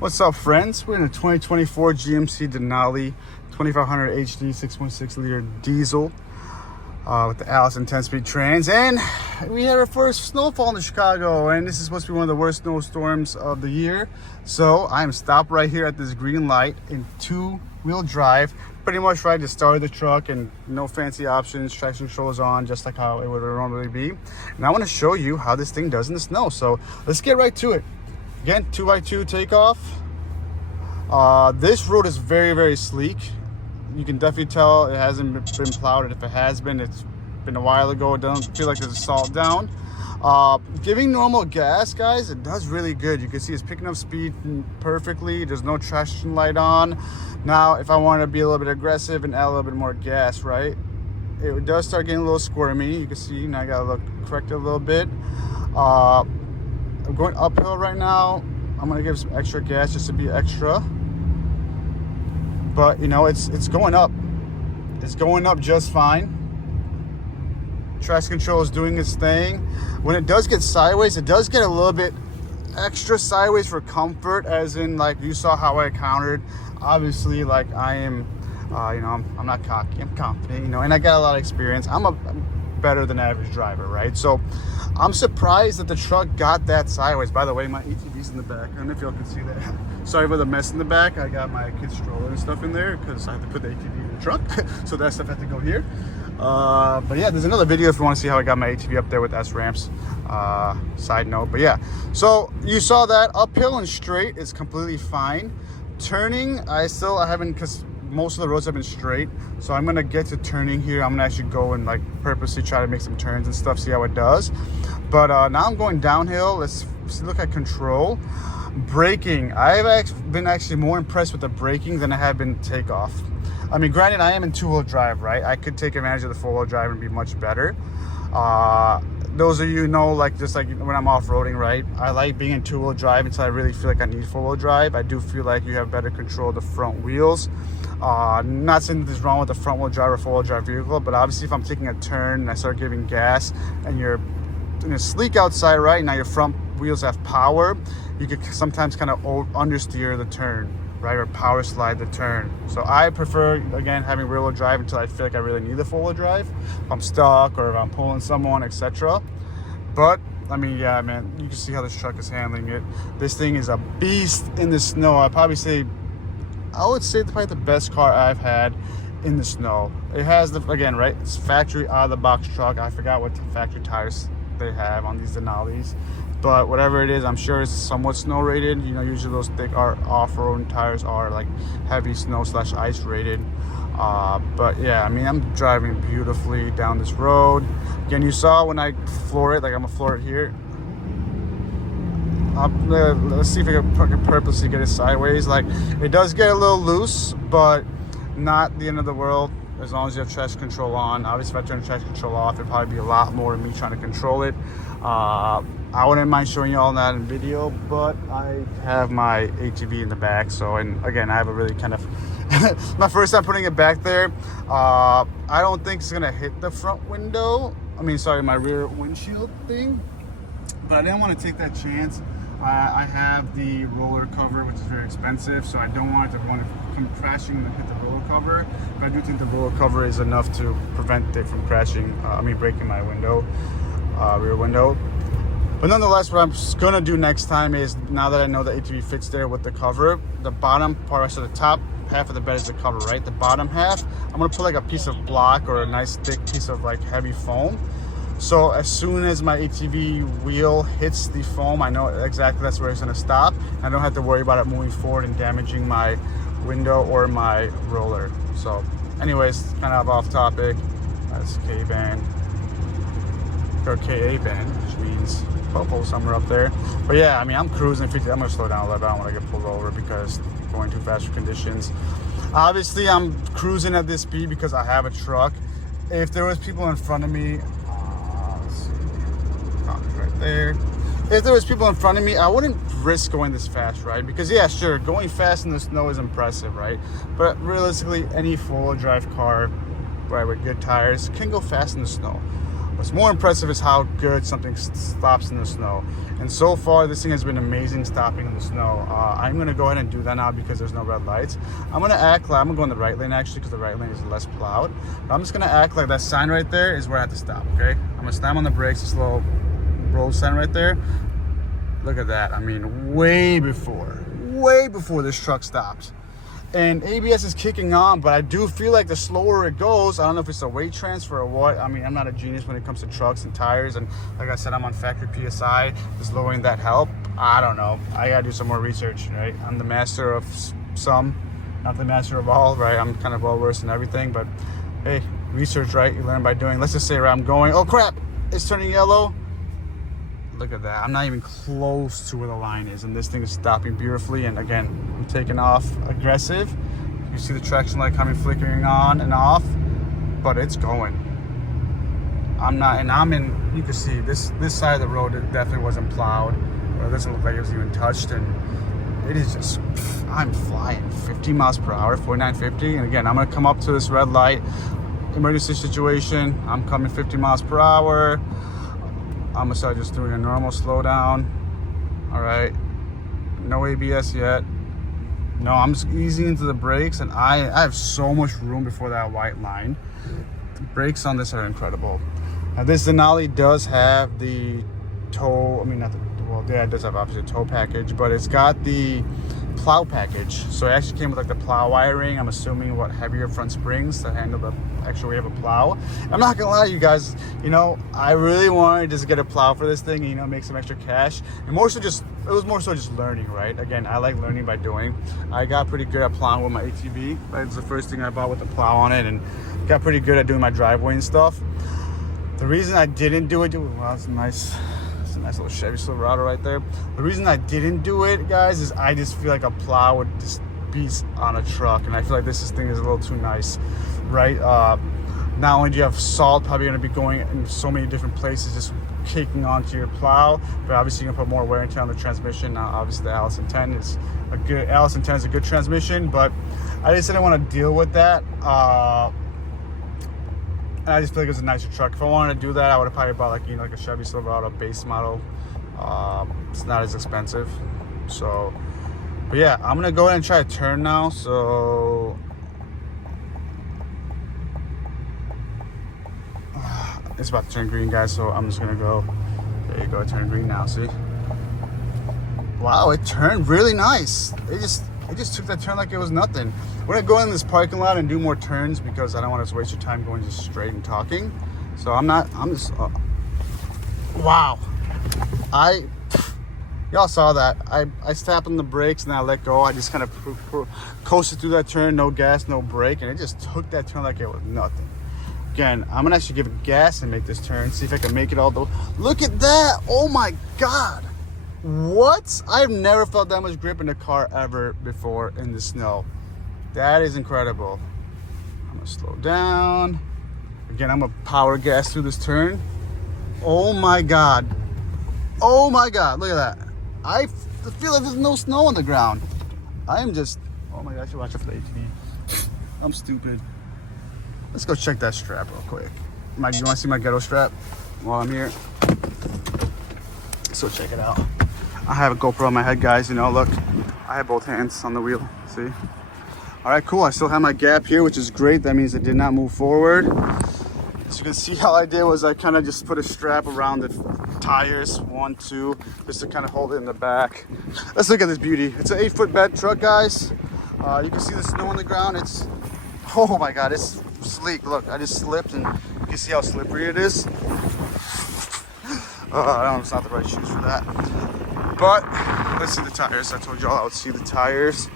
What's up, friends? We're in a 2024 GMC Denali 2500 HD 6.6 liter diesel with the Allison 10-speed trans, and we had our first snowfall in Chicago, and this is supposed to be one of the worst snowstorms of the year. So I'm stopped right here at this green light in two-wheel drive, pretty much right to start the truck, and no fancy options. Traction control is on just like how it would normally be. And I want to show you how this thing does in the snow. So let's get right to it. Again, 2x2 takeoff. This road is very, very sleek. You can definitely tell it hasn't been plowed, and if it has been, it's been a while ago. It doesn't feel like there's a salt down. Giving normal gas, guys, it does really good. You can see it's picking up speed perfectly. There's no traction light on. Now, if I want to be a little bit aggressive and add a little bit more gas, right, it does start getting a little squirmy. You can see now I gotta look correct it a little bit. I'm going uphill right now. I'm gonna give some extra gas just to be extra. But you know, it's going up. It's going up just fine. Traction control is doing its thing. When it does get sideways, it does get a little bit extra sideways for comfort, as in like you saw how I countered. Obviously, like I am, you know, I'm not cocky. I'm confident, you know, and I got a lot of experience. I'm better than average driver, right? So I'm surprised that the truck got that sideways. By the way, my ATV's in the back. I don't know if y'all can see that. Sorry for the mess in the back. I got my kid's stroller and stuff in there because I have to put the ATV in the trunk. So that stuff had to go here. But yeah, there's another video if you want to see how I got my ATV up there with S ramps. Side note, but yeah. So you saw that uphill and straight is completely fine. Turning, I haven't, because most of the roads have been straight, so I'm gonna get to turning here. I'm gonna actually go and like purposely try to make some turns and stuff, see how it does. But now I'm going downhill. Let's look at control. Braking, I've been actually more impressed with the braking than I have been takeoff. I mean, granted, I am in two-wheel drive, right? I could take advantage of the four-wheel drive and be much better. Those of you know, like just like when I'm off-roading, right, I like being in two-wheel drive until I really feel like I need four-wheel drive. I do feel like you have better control of the front wheels. Not saying that there's wrong with the front-wheel drive or four-wheel drive vehicle, but obviously if I'm taking a turn and I start giving gas and it's sleek outside, right, now your front wheels have power, you could sometimes kind of understeer the turn, right, or power slide the turn. So I prefer, again, having rear-wheel drive until I feel like I really need the four-wheel drive, if I'm stuck or if I'm pulling someone, etc. But I mean, yeah, man, you can see how this truck is handling it. This thing is a beast in the snow. I would say probably the best car I've had in the snow. It has again, right, it's factory out of the box truck. I forgot what factory tires they have on these Denalis, but whatever it is, I'm sure it's somewhat snow rated. You know, usually those thick off-road tires are like heavy snow / ice rated. But yeah, I mean, I'm driving beautifully down this road. Again, you saw when I floor it, like I'm gonna floor it here. Let's see if I can purposely get it sideways. Like, it does get a little loose, but not the end of the world as long as you have traction control on. Obviously, if I turn traction control off, it'd probably be a lot more of me trying to control it. I wouldn't mind showing you all that in video, but I have my ATV in the back. So, and again, I have a really kind of my first time putting it back there. I don't think it's gonna hit the front window. I mean, sorry, my rear windshield thing. But I didn't want to take that chance. I have the roller cover, which is very expensive, so I don't want it to come crashing and hit the roller cover. But I do think the roller cover is enough to prevent it from crashing. Breaking my window, rear window. But nonetheless, what I'm gonna do next time is, now that I know the ATV fits there with the cover, the bottom part, so the top half of the bed is the cover, right? The bottom half, I'm gonna put like a piece of block or a nice thick piece of like heavy foam. So as soon as my ATV wheel hits the foam, I know exactly that's where it's gonna stop. I don't have to worry about it moving forward and damaging my window or my roller. So anyways, kind of off topic. That's K-band, or KA band, which means popo somewhere up there. But yeah, I mean, I'm cruising 50. I'm gonna slow down a little bit. I don't wanna get pulled over because I'm going too fast for conditions. Obviously, I'm cruising at this speed because I have a truck. If there was people in front of me, right there. If there was people in front of me, I wouldn't risk going this fast, right? Because yeah, sure, going fast in the snow is impressive, right? But realistically, any four-wheel drive car, right, with good tires can go fast in the snow. What's more impressive is how good something stops in the snow. And so far, this thing has been amazing stopping in the snow. I'm gonna go ahead and do that now because there's no red lights. I'm gonna act like, I'm gonna go in the right lane actually because the right lane is less plowed. But I'm just gonna act like that sign right there is where I have to stop, okay? I'm gonna slam on the brakes, this little road sign right there. Look at that. I mean, way before this truck stops. And ABS is kicking on, but I do feel like the slower it goes, I don't know if it's a weight transfer or what. I mean, I'm not a genius when it comes to trucks and tires, and like I said, I'm on factory PSI. Does lowering that help? I don't know. I gotta do some more research, right? I'm the master of some, not the master of all, right? I'm kind of well versed in everything, but hey, research, right? You learn by doing. Let's just say where I'm going. Oh crap, it's turning yellow. Look at that. I'm not even close to where the line is, and this thing is stopping beautifully. And again, I'm taking off aggressive. You see the traction light coming flickering on and off, but it's going. I'm not, and I'm in, you can see this side of the road, it definitely wasn't plowed, or it doesn't look like it was even touched, and it is just, I'm flying 50 miles per hour, 49, 50. And again, I'm gonna come up to this red light, emergency situation. I'm coming 50 miles per hour. I'm gonna start just doing a normal slowdown. All right, no ABS yet. No, I'm just easing into the brakes, and I have so much room before that white line. The brakes on this are incredible. Now this Denali does have the tow, I mean not the, well yeah, it does have obviously a tow package, but it's got the plow package. So it actually came with like the plow wiring, I'm assuming, what, heavier front springs to handle the extra weight of a plow. I'm not gonna lie to you guys, you know, I really wanted to just get a plow for this thing and, you know, make some extra cash. And more so just, it was more so just learning, right? Again, I like learning by doing. I got pretty good at plowing with my ATV. That's the first thing I bought with the plow on it, and got pretty good at doing my driveway and stuff. The reason I didn't do it, well, it's nice. It's a nice little Chevy Silverado right there. The reason I didn't do it, guys, is I just feel like a plow would just be on a truck, and I feel like this thing is a little too nice, right? Not only do you have salt probably going to be going in so many different places, just kicking onto your plow, but obviously you can put more wear and tear on the transmission. Now, obviously the Allison 10 is a good transmission, but I just didn't want to deal with that. And I just feel like it's a nicer truck. If I wanted to do that, I would have probably bought like, you know, like a Chevy Silverado base model. It's not as expensive. So, but yeah, I'm gonna go ahead and try to turn now. So it's about to turn green, guys. So I'm just gonna go. There you go, turn green now. See? Wow, it turned really nice. It just took that turn like it was nothing. We're gonna go in this parking lot and do more turns because I don't want to waste your time going just straight and talking. So I'm just, wow. Y'all saw that. I stepped on the brakes and I let go. I just kind of coasted through that turn, no gas, no brake, and it just took that turn like it was nothing. Again, I'm gonna actually give it gas and make this turn, see if I can make it all the way. Look at that, oh my God. What? I've never felt that much grip in a car ever before in the snow. That is incredible. I'm gonna slow down. Again, I'm gonna power gas through this turn. Oh my God. Oh my God, look at that. I feel like there's no snow on the ground. I am just, oh my God, I should watch it for the ATV. I'm stupid. Let's go check that strap real quick. You wanna see my ghetto strap while I'm here? So check it out. I have a GoPro on my head, guys. You know, look, I have both hands on the wheel. See? All right, cool. I still have my gap here, which is great. That means it did not move forward. As you can see, all I did was I kind of just put a strap around the tires, 1, 2, just to kind of hold it in the back. Let's look at this beauty. It's an 8-foot bed truck, guys. You can see the snow on the ground. It's, oh my God, it's sleek. Look, I just slipped, and you can see how slippery it is. I don't know, it's not the right shoes for that. But let's see the tires. I told y'all I would see the tires.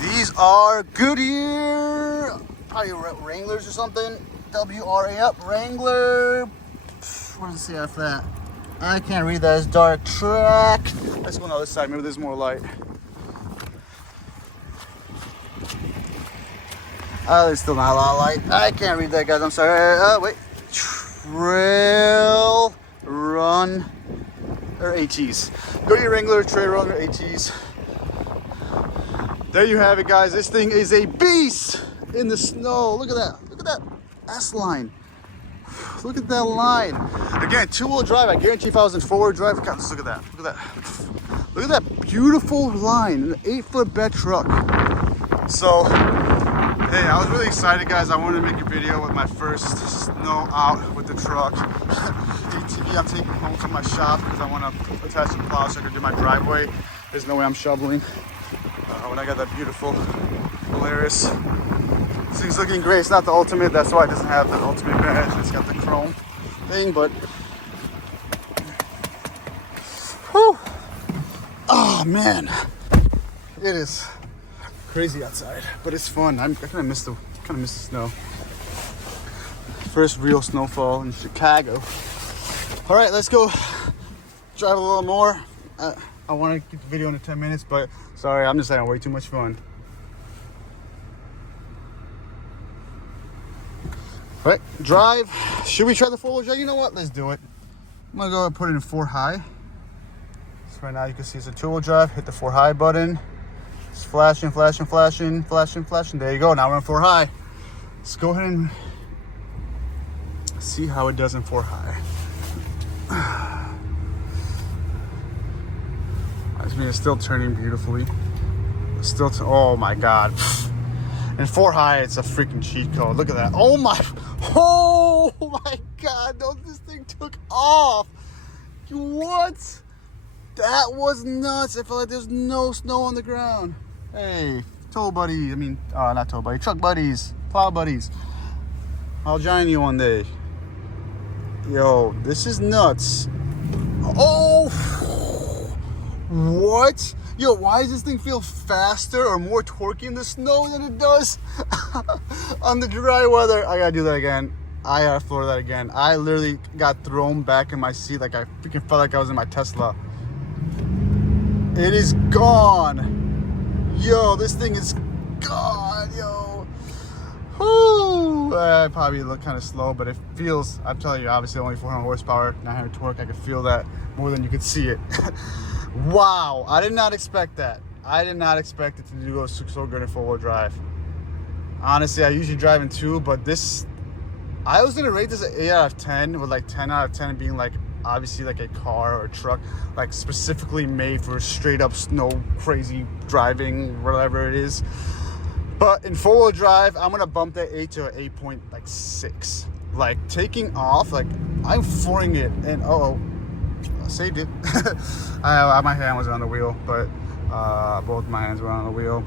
These are Goodyear, probably Wranglers or something. WRA up, Wrangler. What does it say after that? I can't read that. It's dark track. Let's go on the other side. Maybe there's more light. There's still not a lot of light. I can't read that, guys. I'm sorry. Wait. Trail Run or ATs. Goodyear Wrangler, Trail Run or ATs. There you have it, guys. This thing is a beast in the snow. Look at that. Look at that S-line. Look at that line. Again, two-wheel drive. I guarantee if I was in four-wheel drive, God, just look at that. Look at that. Look at that beautiful line. An 8-foot bed truck. So, hey, I was really excited, guys. I wanted to make a video with my first snow out with the truck. ATV I'm taking home from my shop because I want to attach the plow so I can do my driveway. There's no way I'm shoveling when I got that beautiful Polaris. This thing's looking great. It's not the ultimate. That's why it doesn't have the ultimate badge. It's got the chrome thing, but whew. Oh man, it is crazy outside, but it's fun. I kind of miss the snow. First real snowfall in Chicago. All right, let's go drive a little more. I want to keep the video under 10 minutes, but sorry, I'm just having way too much fun. All right, drive. Should we try the four-wheel drive? You know what? Let's do it. I'm gonna go and put it in 4 high. So right now you can see it's a two-wheel drive. Hit the 4 high button. It's flashing, flashing, flashing, flashing, flashing. There you go. Now we're in 4 high. Let's go ahead and see how it does in 4 high. I mean, it's still turning beautifully. It's still, oh my God. In 4 high, it's a freaking cheat code. Look at that. Oh my God. This thing took off. What? That was nuts. I felt like there's no snow on the ground. Hey, tow buddy. I mean, not tow buddy. Truck buddies. Plow buddies. I'll join you one day. Yo, this is nuts. Oh, what? Yo, why does this thing feel faster or more torquey in the snow than it does on the dry weather? I gotta do that again. I gotta floor that again. I literally got thrown back in my seat like I freaking felt like I was in my Tesla. It is gone. Yo, this thing is gone, yo. Whoo. I probably look kind of slow, but it feels, I'm telling you, obviously only 400 horsepower, 900 torque. I can feel that more than you could see it. Wow, I did not expect that. I did not expect it to go so good in four-wheel drive. Honestly, I usually drive in 2, but this, I was gonna rate this an 8 out of 10, with like 10 out of 10 being like obviously like a car or a truck, like specifically made for straight up snow crazy driving, whatever it is. But in four-wheel drive, I'm gonna bump that 8 to an 8.6. Like taking off, like I'm flooring it, and I saved it. My hand was on the wheel, but both my hands were on the wheel.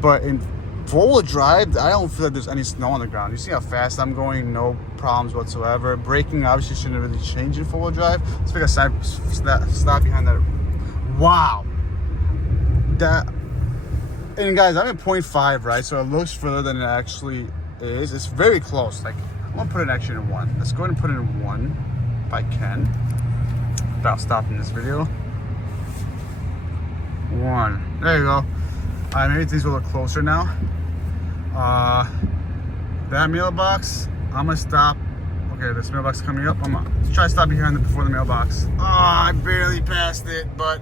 But in four-wheel drive, I don't feel like there's any snow on the ground. You see how fast I'm going? No problems whatsoever. Braking obviously shouldn't really change in four-wheel drive. Let's pick a stop behind that. Wow. That. And guys, I'm at 0.5, right? So it looks further than it actually is. It's very close. Like, I'm gonna put it actually in 1. Let's go ahead and put it in 1 if I can. Without stopping this video. 1. There you go. Alright, maybe things will look closer now. That mailbox, I'm gonna stop. Okay, this mailbox coming up. I'm gonna try to stop behind it before the mailbox. Oh, I barely passed it, but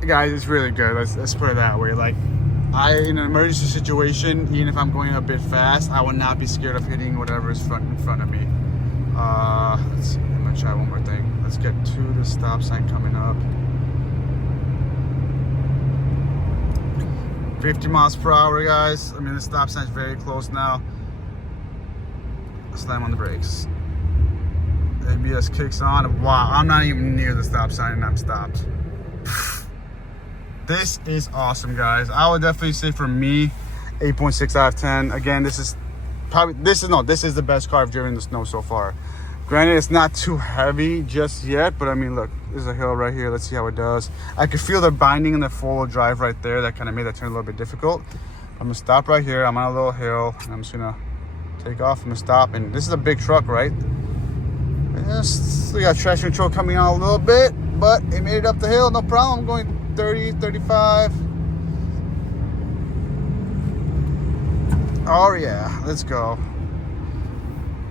guys, it's really good. Let's put it that way. Like, in an emergency situation, even if I'm going a bit fast, I would not be scared of hitting whatever is in front of me. Let's see. I'm gonna try one more thing. Let's get to the stop sign coming up. 50 miles per hour, guys. I mean, the stop sign's very close now. Slam on the brakes. ABS kicks on. Wow, I'm not even near the stop sign and I'm stopped. This is awesome, guys. I would definitely say for me, 8.6 out of 10. Again, this is the best car I've driven in the snow so far. Granted, it's not too heavy just yet, but I mean, look, there's a hill right here. Let's see how it does. I could feel the binding in the four-wheel drive right there. That kind of made that turn a little bit difficult. I'm gonna stop right here. I'm on a little hill, and I'm just gonna take off. I'm gonna stop, and this is a big truck, right? Yes, we got traction control coming on a little bit, but it made it up the hill, no problem. I'm going 30, 35. Oh yeah, let's go.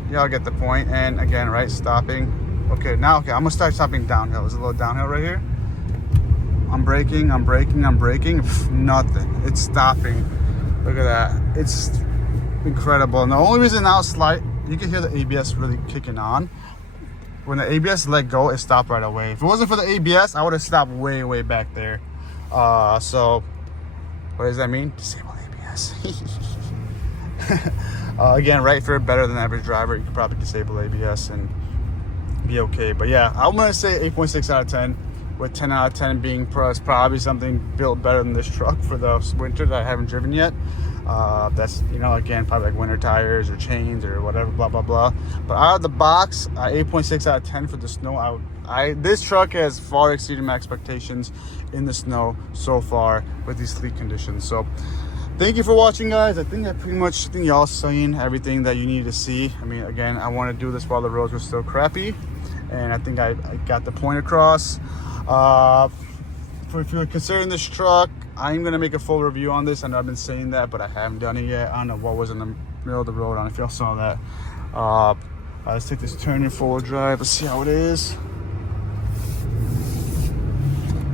Y'all get the point. And again, right, stopping. Okay, I'm gonna start stopping downhill. There's a little downhill right here. I'm braking. Nothing. It's stopping. Look at that. It's incredible. And the only reason now you can hear the ABS really kicking on. When the ABS let go, it stopped right away. If it wasn't for the ABS, I would have stopped way back there. So what does that mean? Disable ABS. Again, right, for a better than average driver, you could probably disable ABS and be okay. But yeah, I'm gonna say 8.6 out of 10, with 10 out of 10 being probably something built better than this truck for the winter that I haven't driven yet. That's, you know, again, probably like winter tires or chains or whatever, blah blah blah. But out of the box, 8.6 out of 10 for the snow. This truck has far exceeded my expectations in the snow so far with these sleet conditions. So thank you for watching, guys. I think y'all seen everything that you need to see. I mean, again, I want to do this while the roads were still crappy, and I think I got the point across. If you're considering this truck, I'm gonna make a full review on this. I know I've been saying that, but I haven't done it yet. I don't know what was in the middle of the road. I don't know if y'all saw that. Let's take this turn in forward drive. Let's see how it is.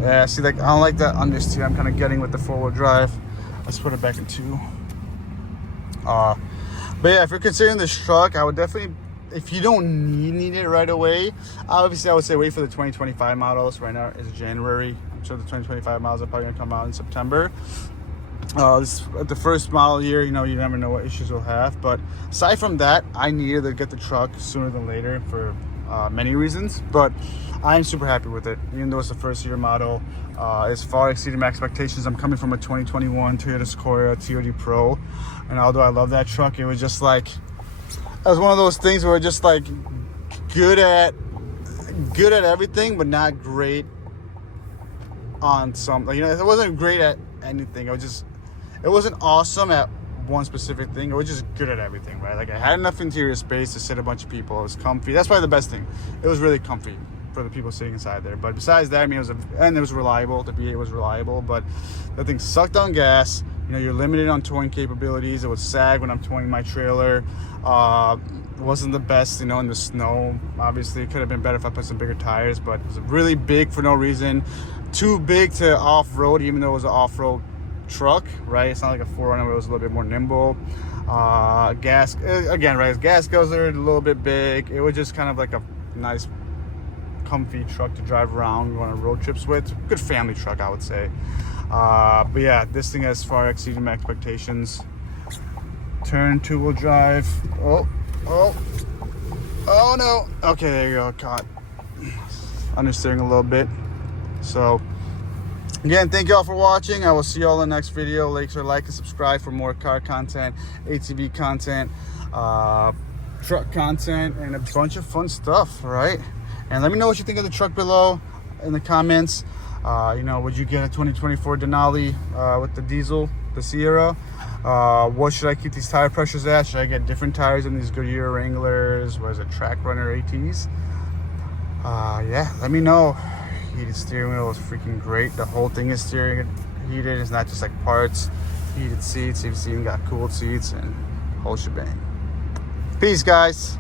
Yeah, see, like, I don't like that understeer I'm kind of getting with the forward drive. Let's put it back in 2. But yeah, if you're considering this truck, I would definitely, if you don't need it right away, obviously I would say wait for the 2025 models. Right now it's January. I'm sure the 2025 models are probably gonna come out in September. This the first model year, you know, you never know what issues we'll have. But aside from that, I needed to get the truck sooner than later for many reasons. But I'm super happy with it, even though it's the first year model. It's far exceeded my expectations. I'm coming from a 2021 Toyota Sequoia TOD Pro, and although I love that truck, it was just like, it was one of those things where just like good at everything, but not great on some, like, you know, it wasn't great at anything. It wasn't awesome at one specific thing. It was just good at everything, right? Like, I had enough interior space to sit a bunch of people. It was comfy. That's probably the best thing. It was really comfy for the people sitting inside there. But besides that, I mean, it was reliable. The V8 was reliable, but that thing sucked on gas. You know, you're limited on towing capabilities. It would sag when I'm towing my trailer. It wasn't the best, you know, in the snow. Obviously, it could have been better if I put some bigger tires, but it was really big for no reason. Too big to off-road, even though it was an off-road truck, right? It's not like a 4Runner where it was a little bit more nimble. Gas, again, right? Gas goes there a little bit big. It was just kind of like a nice, comfy truck to drive around, go on road trips with. Good family truck, I would say. But yeah, this thing has far exceeded my expectations. Turn, 2-wheel drive. Oh no. Okay, there you go. Caught understeering a little bit. So again, thank you all for watching. I will see you all in the next video. Make sure to like and subscribe for more car content, ATV content, truck content, and a bunch of fun stuff, right? And let me know what you think of the truck below in the comments. You know, would you get a 2024 Denali with the diesel, the Sierra? What should I keep these tire pressures at? Should I get different tires in these Goodyear Wranglers? What is it, Track Runner ATs? Yeah, let me know. Heated steering wheel is freaking great. The whole thing is steering heated. It's not just like parts. Heated seats. You've seen got cooled seats and whole shebang. Peace, guys.